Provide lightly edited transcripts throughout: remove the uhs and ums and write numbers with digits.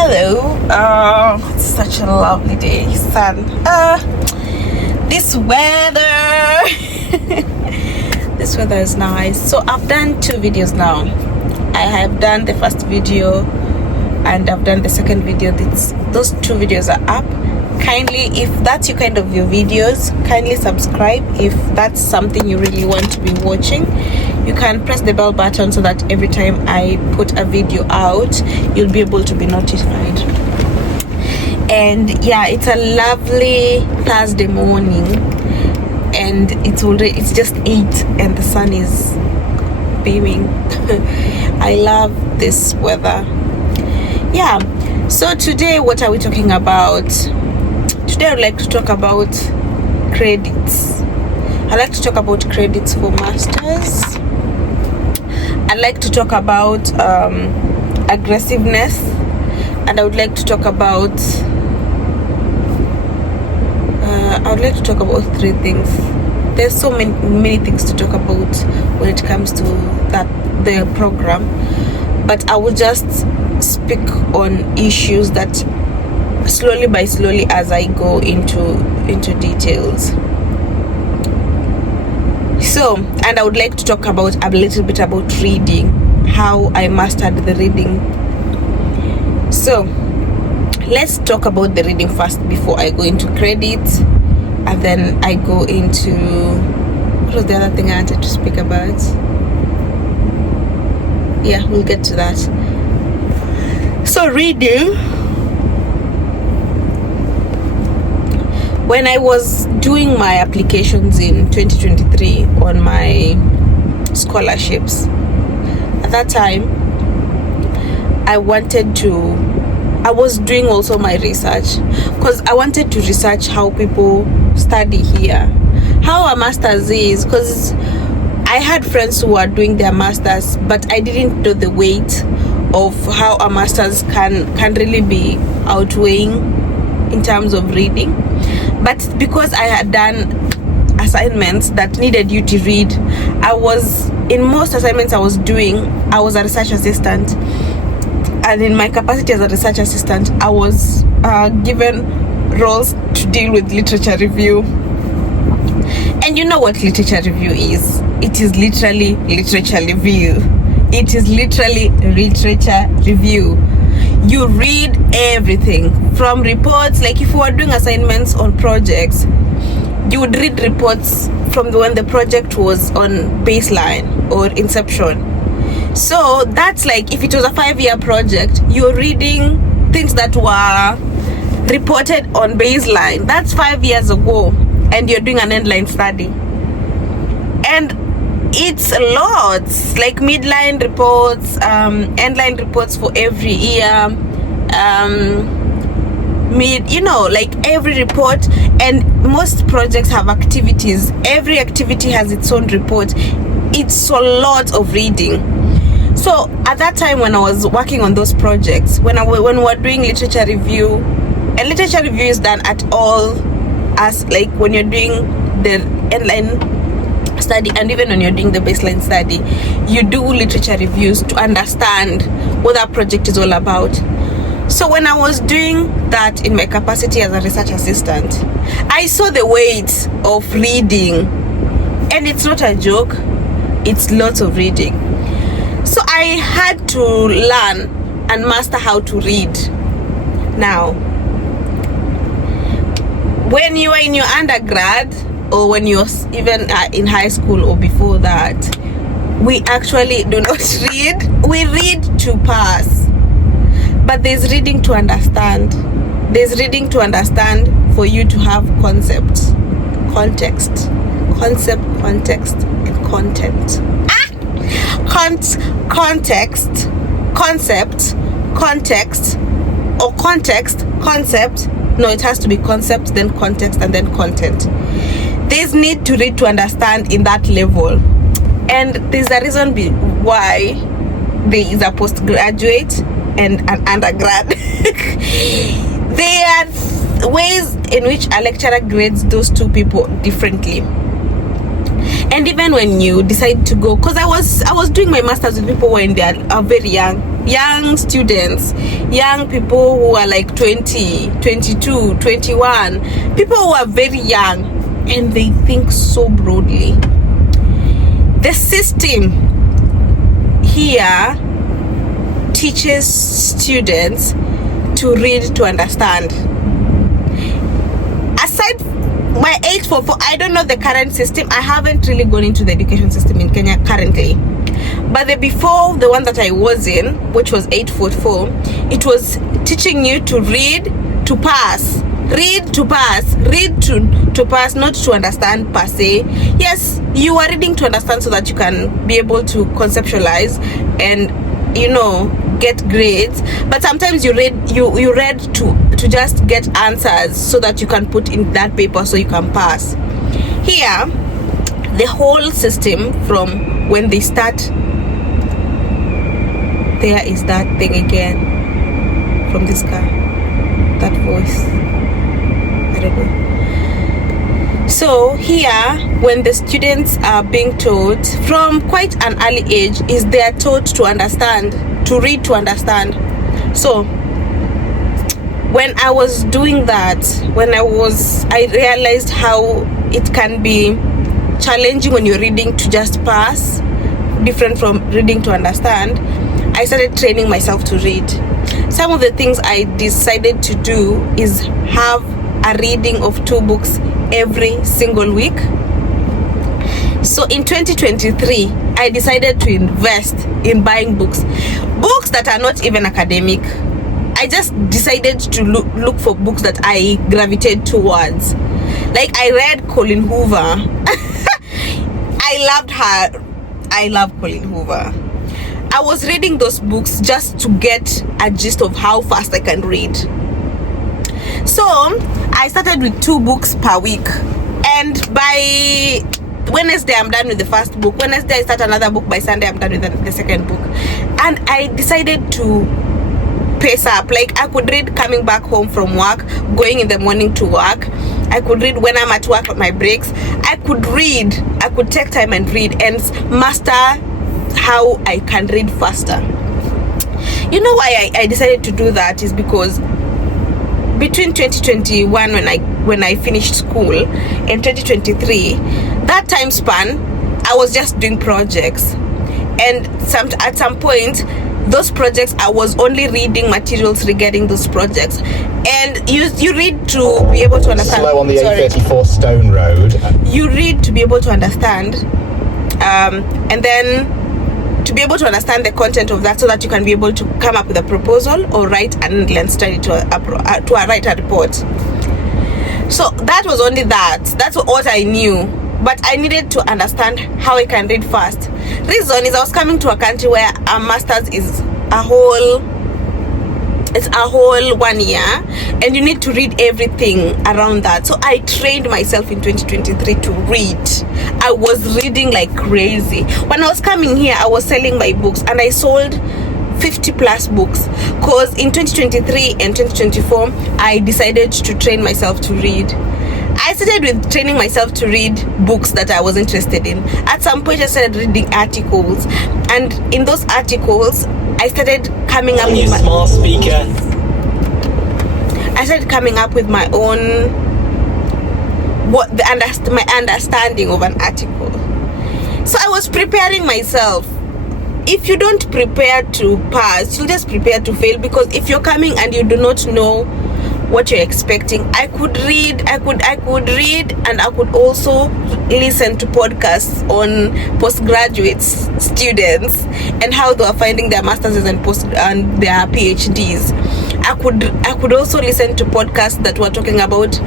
Hello. It's such a lovely day. Sun. This weather. This weather is nice. So I've done 2 videos now. I have done the first video and I've done the second video. Those 2 videos are up. Kindly, if that's your kind of your videos, kindly subscribe. If that's something you really want to be watching, you can press the bell button so that every time I put a video out, you'll be able to be notified. And yeah, it's a lovely Thursday morning and it's just 8 and the sun is beaming. I love this weather. Yeah, so today what are we talking about? Today I'd like to talk about credits. I'd like to talk about credits for masters. I'd like to talk about aggressiveness, and I would like to talk about 3 things. There's so many things to talk about when it comes to the program, but I will just speak on issues that slowly as I go into details. So, and I would like to talk about a little bit about reading, how I mastered the reading. So let's talk about the reading first before I go into credits, and then I go into what was the other thing I wanted to speak about. Yeah, we'll get to that. So reading, when I was doing my applications in 2023 on my scholarships, at that time I was doing also my research, because I wanted to research how people study here, how a master's is, because I had friends who were doing their masters, but I didn't know the weight of how a master's can really be outweighing in terms of reading. But because I had done assignments that needed you to read, in most assignments I was a research assistant, and in my capacity as a research assistant, I was given roles to deal with literature review. And you know what literature review is? It is literally literature review. It is literally literature review. You read everything from reports. Like if you are doing assignments on projects, you would read reports from when the project was on baseline or inception. So that's like if it was a 5-year project, you're reading things that were reported on baseline. That's 5 years ago, and you're doing an endline study. And it's lots, like midline reports, endline reports for every year, like every report. And most projects have activities. Every activity has its own report. It's a lot of reading. So at that time when I was working on those projects, when we were doing literature review, and literature review is done at all, as like when you're doing the endline study and even when you're doing the baseline study, you do literature reviews to understand what that project is all about. So when I was doing that in my capacity as a research assistant, I saw the weight of reading, and it's not a joke, it's lots of reading. So I had to learn and master how to read. Now, when you are in your undergrad, or when you're even in high school or before that, we actually do not read. We read to pass, but there's reading to understand. There's reading to understand for you to have context, and content. Concept. No, it has to be concept, then context, and then content. There's need to read to understand in that level, and there's a reason why there is a postgraduate and an undergrad. There are ways in which a lecturer grades those 2 people differently. And even when you decide to go, because I was doing my masters with people when they are very young students, young people who are like 20, 22, 21, people who are very young, and they think so broadly. The system here teaches students to read to understand. Aside my 844, I don't know the current system. I haven't really gone into the education system in Kenya currently. But before the one that I was in, which was 844, it was teaching you to read to pass. Read to pass. Read to pass, not to understand per se. Yes, you are reading to understand so that you can be able to conceptualize and, get grades. But sometimes you read to just get answers so that you can put in that paper so you can pass. Here, the whole system from when they start, there is that thing again from this car, that voice, I don't know. So here, when the students are being taught from quite an early age, is they are taught to understand, to read to understand. So when I was doing that, I realized how it can be challenging when you're reading to just pass, different from reading to understand. I started training myself to read. Some of the things I decided to do is have a reading of 2 books every single week. So in 2023, I decided to invest in buying books that are not even academic. I just decided to look for books that I gravitate towards. Like, I read Colleen Hoover. I loved her. I love Colleen Hoover. I was reading those books just to get a gist of how fast I can read. So I started with 2 books per week, and by Wednesday I'm done with the first book. Wednesday I start another book. By Sunday I'm done with the second book. And I decided to pace up. Like, I could read coming back home from work, going in the morning to work. I could read when I'm at work on my breaks. I could take time and read and master how I can read faster. You know why I decided to do that is because between 2021 when I finished school and 2023, that time span, I was just doing projects, and at some point those projects, I was only reading materials regarding those projects, and you read to be able to understand. Slow on the A34 Stone Road. You read to be able to understand, and then to be able to understand the content of that, so that you can be able to come up with a proposal or write an England study to write a report. So that was only that. That's what I knew. But I needed to understand how I can read fast. Reason is I was coming to a country where a master's is a whole 1 year, and you need to read everything around that. So I trained myself in 2023 to read. I was reading like crazy. When I was coming here, I was selling my books, and I sold 50 plus books, because in 2023 and 2024 I decided to train myself to read. I started with training myself to read books that I was interested in. At some point I started reading articles, and in those articles I started coming up with smart speaker. I started coming up with my own my understanding of an article. So I was preparing myself. If you don't prepare to pass, you'll just prepare to fail, because if you're coming and you do not know what you're expecting, I could read, and I could also listen to podcasts on postgraduate students and how they are finding their masters and their PhDs. I could also listen to podcasts that were talking about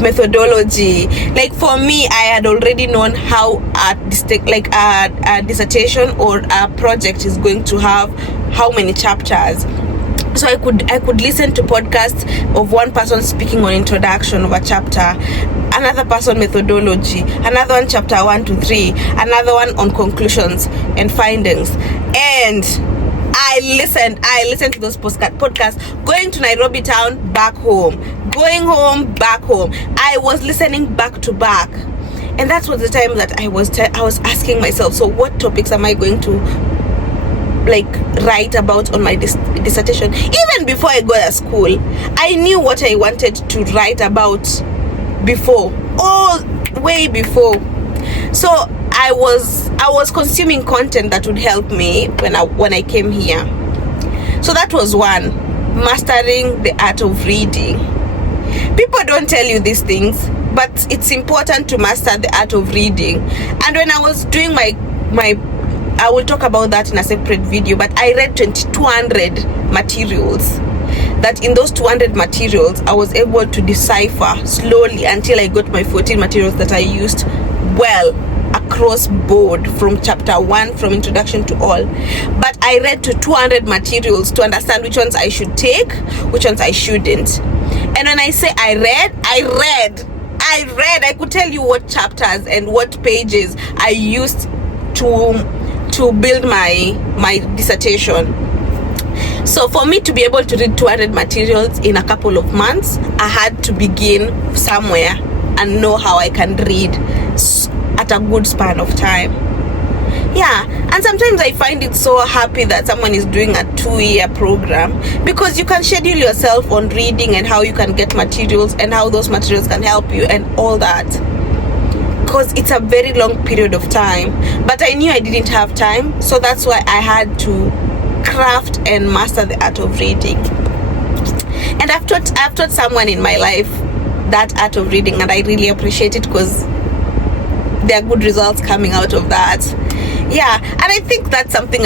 methodology. Like, for me, I had already known how a dissertation or a project is going to have how many chapters. So I could listen to podcasts of one person speaking on introduction of a chapter, another person methodology, another one chapter 1 to 3, another one on conclusions and findings. And I listened to those podcasts, going to Nairobi town, back home, going home, back home. I was listening back to back. And that was the time that I was asking myself, so what topics am I going to like write about on my dissertation? Even before I got to school, I knew what I wanted to write about before, all way before. So I was consuming content that would help me when I came here. So that was one, mastering the art of reading. People don't tell you these things, but it's important to master the art of reading. And when I was doing my I will talk about that in a separate video, but I read 200 materials. That in those 200 materials, I was able to decipher slowly until I got my 14 materials that I used well across board, from chapter 1, from introduction to all. But I read to 200 materials to understand which ones I should take, which ones I shouldn't. And when I say I could tell you what chapters and what pages I used to build my dissertation. So for me to be able to read 200 materials in a couple of months, I had to begin somewhere and know how I can read at a good span of time. Yeah, and sometimes I find it so happy that someone is doing a 2-year program, because you can schedule yourself on reading and how you can get materials and how those materials can help you and all that, because it's a very long period of time. But I knew I didn't have time, so that's why I had to craft and master the art of reading. And I've taught someone in my life that art of reading, and I really appreciate it because there are good results coming out of that. Yeah, and I think that's something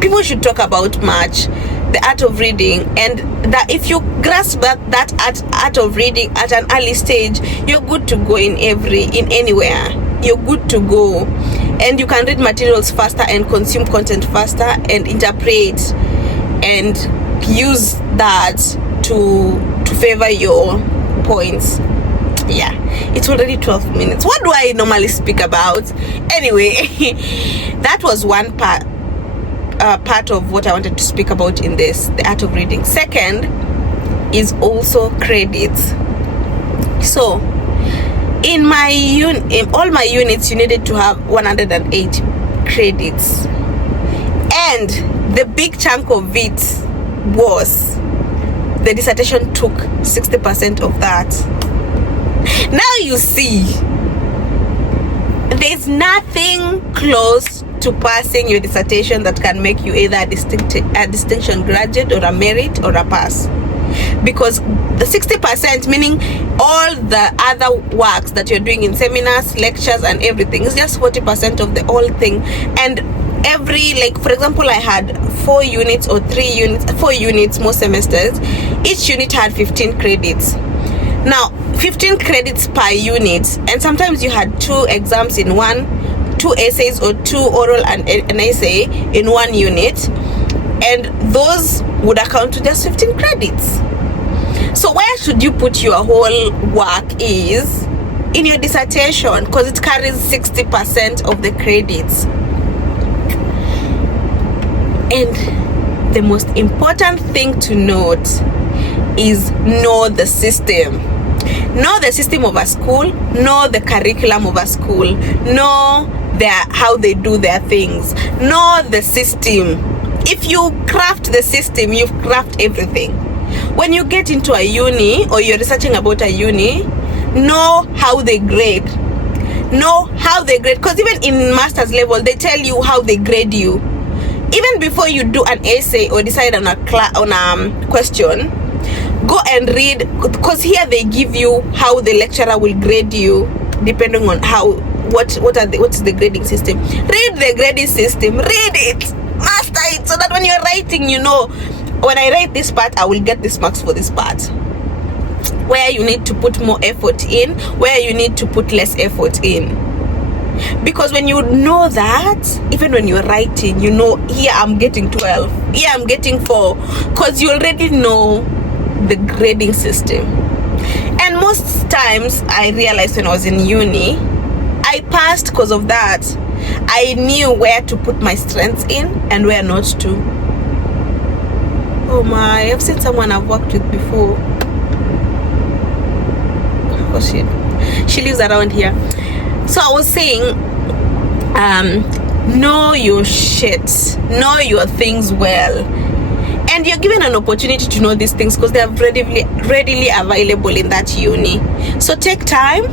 people should talk about much, the art of reading. And that if you grasp that art of reading at an early stage, you're good to go in anywhere. You're good to go, and you can read materials faster and consume content faster and interpret and use that to favor your points. Yeah, it's already 12 minutes. What do I normally speak about? Anyway, that was one part of what I wanted to speak about in this, the art of reading. Second is also credits. So in all my units, you needed to have 108 credits, and the big chunk of it was the dissertation took 60% of that. Now you see, there's nothing close to passing your dissertation that can make you either a distinction graduate or a merit or a pass, because the 60%, meaning all the other works that you're doing in seminars, lectures and everything, is just 40% of the whole thing. And every, like for example, I had 4 units or 3 units, 4 units most semesters. Each unit had 15 credits. Now 15 credits per unit, and sometimes you had 2 exams in one, 2 essays or 2 oral and an essay in one unit, and those would account to just 15 credits. So where should you put your whole work is in your dissertation, because it carries 60% of the credits. And the most important thing to note is know the system. Know the system of a school, know the curriculum of a school, know how they do their things, know the system. If you craft the system, you've crafted everything. When you get into a uni or you're researching about a uni, know how they grade. Know how they grade, because even in master's level, they tell you how they grade you. Even before you do an essay or decide on a question, go and read, because here they give you how the lecturer will grade you depending on what's the grading system. Read the grading system, read it, master it, so that when you're writing, you know, when I write this part, I will get this marks for this part. Where you need to put more effort in, where you need to put less effort in. Because when you know that, even when you're writing, you know, here I'm getting 12, here I'm getting 4, because you already know the grading system. And most times I realized when I was in uni, I passed because of that. I knew where to put my strengths in and where not to. Oh my, I've seen someone I've worked with before. Oh shit. She lives around here. So I was saying, know your shit, know your things well, and you're given an opportunity to know these things because they are readily available in that uni. So take time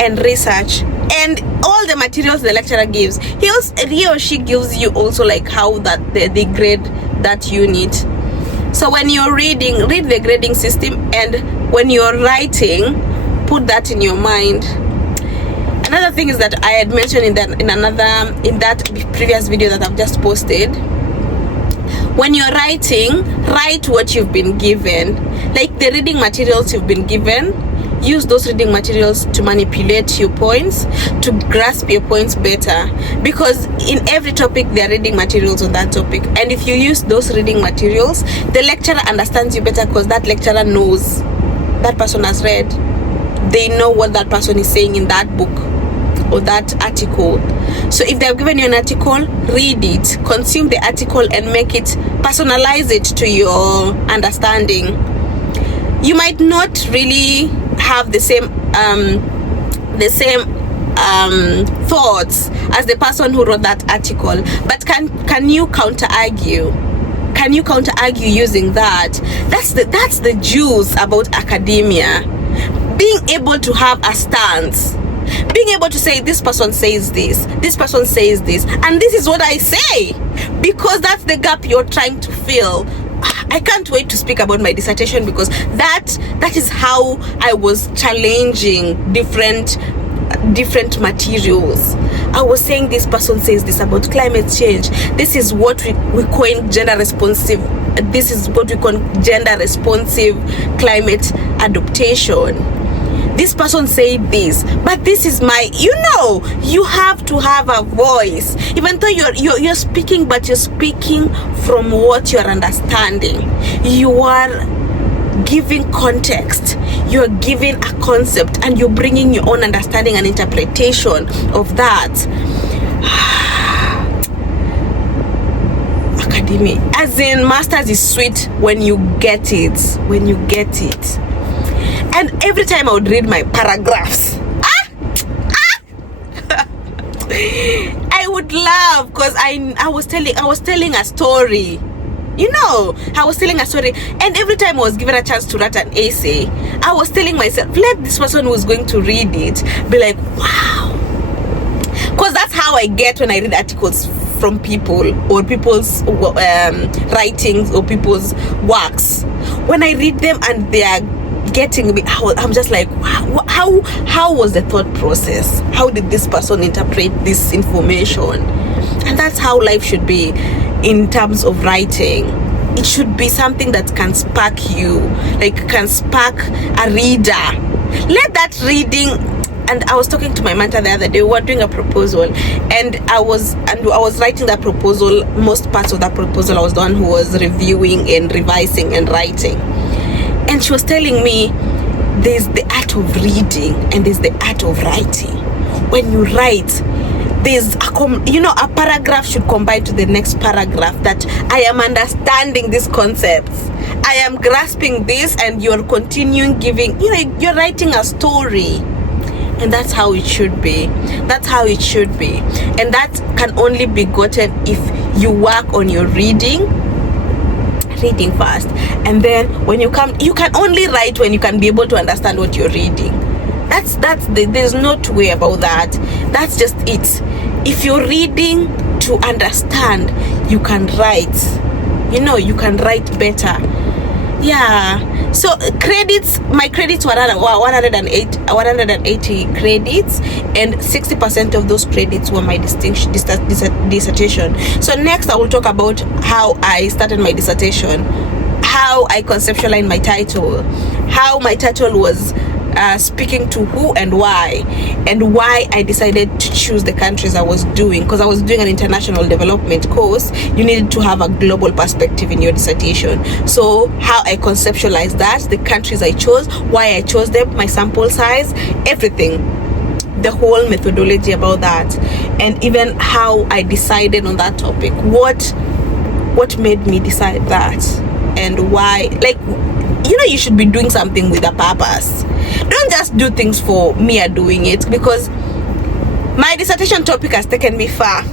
and research, and all the materials the lecturer gives, he or she gives you also like how that they grade that unit. So when you're reading, read the grading system, and when you're writing, put that in your mind. Another thing is that I had mentioned in that previous video that I've just posted. When you're writing, write what you've been given, like the reading materials you've been given. Use those reading materials to manipulate your points, to grasp your points better, because in every topic there are reading materials on that topic, and if you use those reading materials, the lecturer understands you better because that lecturer knows that person has read. They know what that person is saying in that book or that article. So if they've given you an article, read it, consume the article, and make it, personalize it to your understanding. You might not really have the same thoughts as the person who wrote that article, but can you counter argue? Can you counter argue using that? That's the juice about academia. Being able to have a stance, being able to say, this person says this, this person says this, and this is what I say, because that's the gap you're trying to fill. I can't wait to speak about my dissertation, because that is how I was challenging different materials. I was saying, this person says this about climate change. This is what we coin gender responsive. This is what we call gender responsive climate adaptation. This person said this, but this is my, you have to have a voice, even though you're speaking, but you're speaking from what you're understanding. You are giving context, you're giving a concept, and you're bringing your own understanding and interpretation of that. Academy, as in masters, is sweet when you get it. And every time I would read my paragraphs, I would laugh, because I was telling a story. I was telling a story, and every time I was given a chance to write an essay, I was telling myself, let this person who's going to read it be like, wow. Because that's how I get when I read articles from people, or people's writings, or people's works. When I read them and they are getting me, I'm just like, wow, how was the thought process? How did this person interpret this information? And that's how life should be in terms of writing. It should be something that can spark you, like can spark a reader. Let that reading. And I was talking to my mentor the other day. We were doing a proposal, and I was writing that proposal. Most parts of that proposal, I was the one who was reviewing and revising and writing. And she was telling me, there's the art of reading and there's the art of writing. When you write, there's a paragraph should combine to the next paragraph, that I am understanding these concepts, I am grasping this, and you're continuing giving, you're writing a story. And that's how it should be. That's how it should be. And that can only be gotten if you work on your reading fast, and then when you can only write when you can be able to understand what you're reading. There's no two way about that. That's just it. If you're reading to understand, you can write. You can write better. Yeah. So my credits were 180 credits, and 60% of those credits were my dissertation. So next I will talk about how I started my dissertation, how I conceptualized my title, how my title was speaking to who and why I decided to choose the countries I was doing, because I was doing an international development course. You needed to have a global perspective in your dissertation. So how I conceptualized that, the countries I chose, why I chose them, my sample size, everything, the whole methodology about that, and even how I decided on that topic, what made me decide that, and why. You should be doing something with a purpose. don't just do things for mere doing it, because my dissertation topic has taken me far.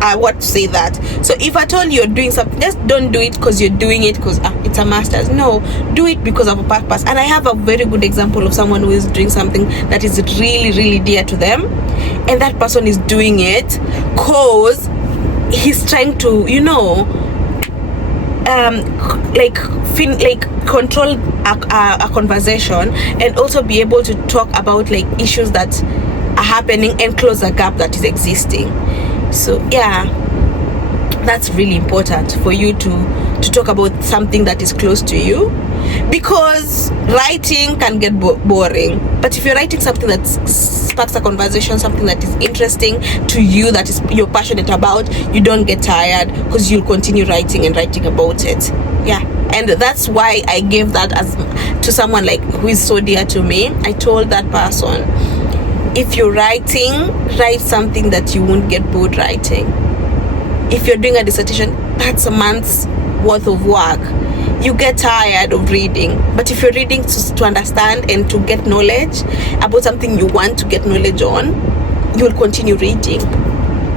I want to say that. So if at all you're doing something, just don't do it because you're doing it because it's a master's. No, do it because of a purpose. And I have a very good example of someone who is doing something that is really, really dear to them, and that person is doing it because he's trying to, you know, control a conversation, and also be able to talk about like issues that are happening and close a gap that is existing. So yeah, that's really important for you to talk about something that is close to you, because writing can get boring, but if you're writing something that sparks a conversation, something that is interesting to you, that is you're passionate about, you don't get tired, because you'll continue writing and writing about it. Yeah, and that's why I gave that as to someone like who is so dear to me. I told that person, if you're writing, write something that you won't get bored writing. If you're doing a dissertation, that's a month's worth of work. You get tired of reading, but if you're reading to understand and to get knowledge about something you want to get knowledge on, you will continue reading,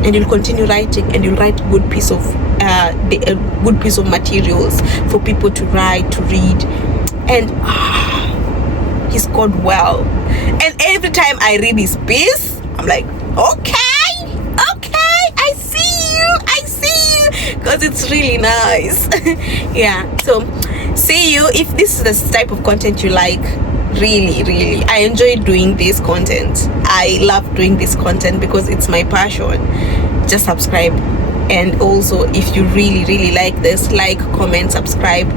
and you'll continue writing, and you'll write good piece of materials for people to write, to read, and he scored well. And every time I read his piece, I'm like, okay, I see you, because it's really nice. Yeah, so see you. If this is the type of content you like, really, I enjoy doing this content. I love doing this content because it's my passion. Just subscribe, and also if you really like this, like, comment, subscribe,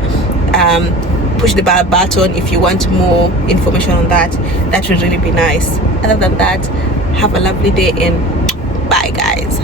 push the bell button if you want more information on that. That would really be nice. Other than that, have a lovely day, and bye guys.